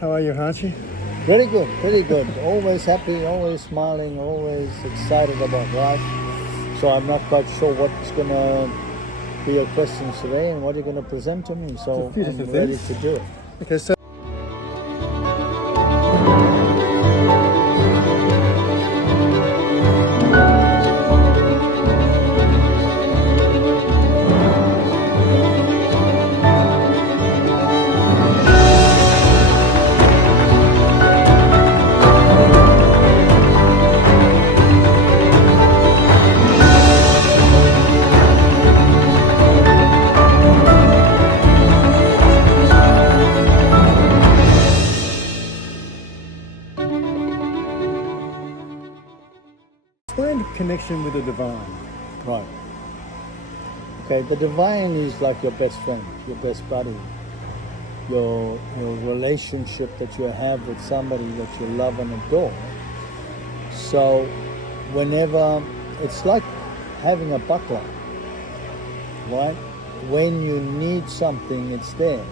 How are you, Hanshi? Very good, very good. Always happy, always smiling, always excited about life. So I'm not quite sure what's going to be your questions today and what you're going to present to me. So I'm ready to do it. Okay, so explain the connection with the divine. Right. Okay, the divine is like your best friend, your best buddy, your relationship that you have with somebody that you love and adore. So whenever, it's like having a butler, right? When you need something, it's there.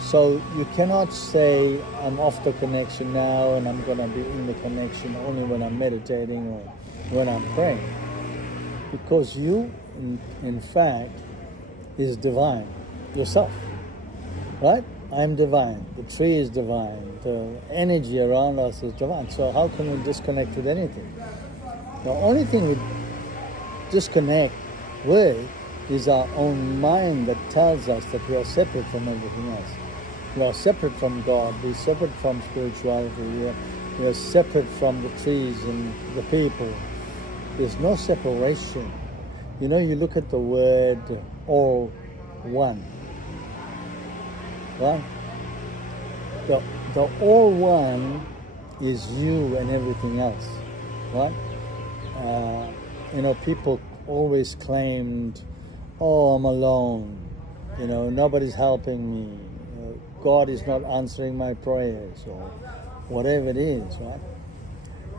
So you cannot say, I'm off the connection now and I'm going to be in the connection only when I'm meditating or when I'm praying. Because you, in fact, is divine yourself, right? I'm divine. The tree is divine. The energy around us is divine. So how can we disconnect with anything? The only thing we disconnect with is our own mind that tells us that we are separate from everything else. We are separate from God. We're separate from spirituality. We are separate from the trees and the people. There's no separation. You know, you look at the word all one, right? The all one is you and everything else, right? People always claimed, oh, I'm alone. Nobody's helping me. God is not answering my prayers or whatever it is, right?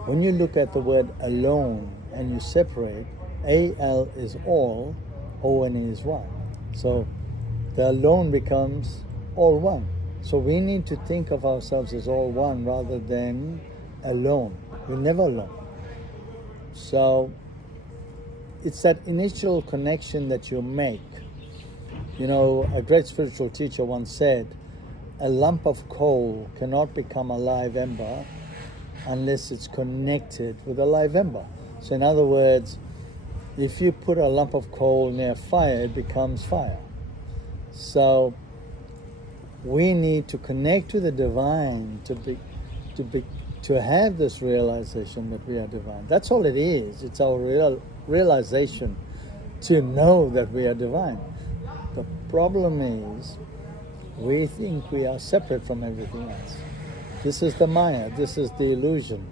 When you look at the word alone and you separate, A-L is all, O-N is one. So the alone becomes all one. So we need to think of ourselves as all one rather than alone. We're never alone. So it's that initial connection that you make. A great spiritual teacher once said, a lump of coal cannot become a live ember unless it's connected with a live ember. So in other words, if you put a lump of coal near fire, it becomes fire. So we need to connect to the divine to have this realization that we are divine. That's all it is. It's our realization to know that we are divine. The problem is we think we are separate from everything else. This is the Maya, this is the illusion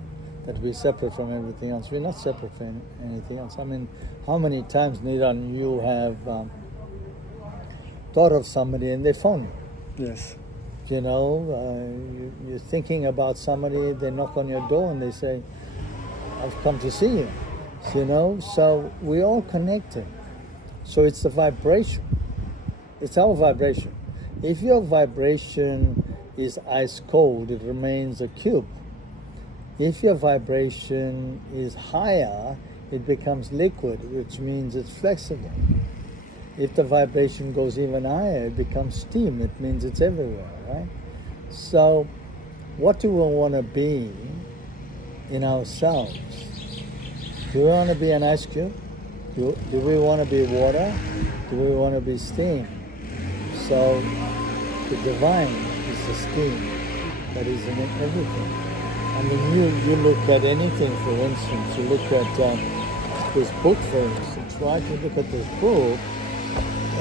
that we're separate from everything else. We're not separate from anything else. I mean, how many times, Nidan, you have thought of somebody and they phone you? Yes. You're thinking about somebody, they knock on your door and they say, I've come to see you. So we're all connected. So it's the vibration. It's our vibration. If your vibration is ice cold, it remains a cube. If your vibration is higher, it becomes liquid, which means it's flexible. If the vibration goes even higher, it becomes steam. It means it's everywhere, right? So what do we want to be in ourselves? Do we want to be an ice cube? Do we want to be water? Do we want to be steam? So the divine is the steam that is in everything. I mean, you look at anything, for instance, you look at this book, for instance, right? You look at this book,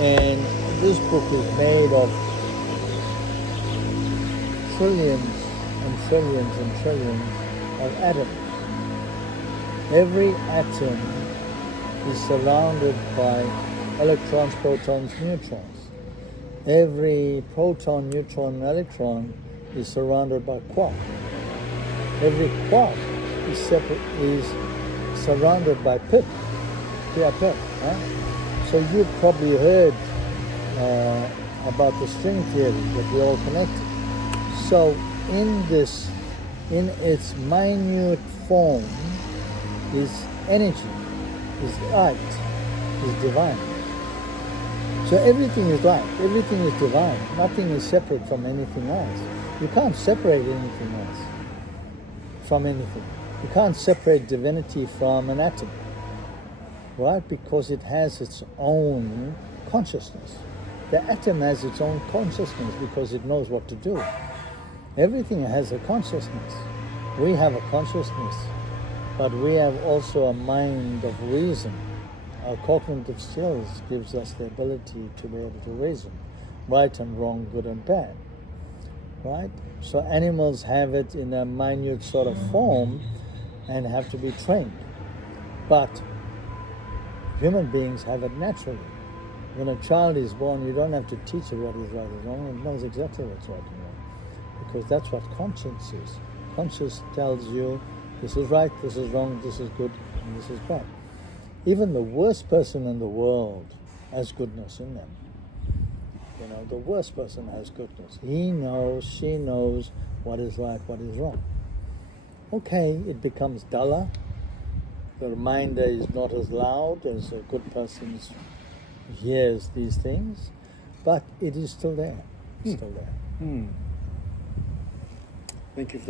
and this book is made of trillions and trillions and trillions of atoms. Every atom is surrounded by electrons, protons, neutrons. Every proton, neutron, electron is surrounded by quark. Every quark is surrounded by pip, pip. So you probably heard about the string theory, that we're all connected. So in its minute form, is energy, is light, is divine. So everything is light, everything is divine. Nothing is separate from anything else. You can't separate anything else from anything. You can't separate divinity from an atom, right? Because it has its own consciousness. The atom has its own consciousness because it knows what to do. Everything has a consciousness. We have a consciousness, but we have also a mind of reason. Our cognitive skills gives us the ability to be able to reason, right and wrong, good and bad, right? So animals have it in a minute sort of form and have to be trained. But human beings have it naturally. When a child is born, you don't have to teach it what is right and wrong. It knows exactly what's right and wrong. Because that's what conscience is. Conscience tells you this is right, this is wrong, this is good, and this is bad. Even the worst person in the world has goodness in them. You know, the worst person has goodness. He knows, she knows what is right, what is wrong. Okay, it becomes duller. The reminder is not as loud as a good person hears these things, but it is still there. It's still there. Thank you for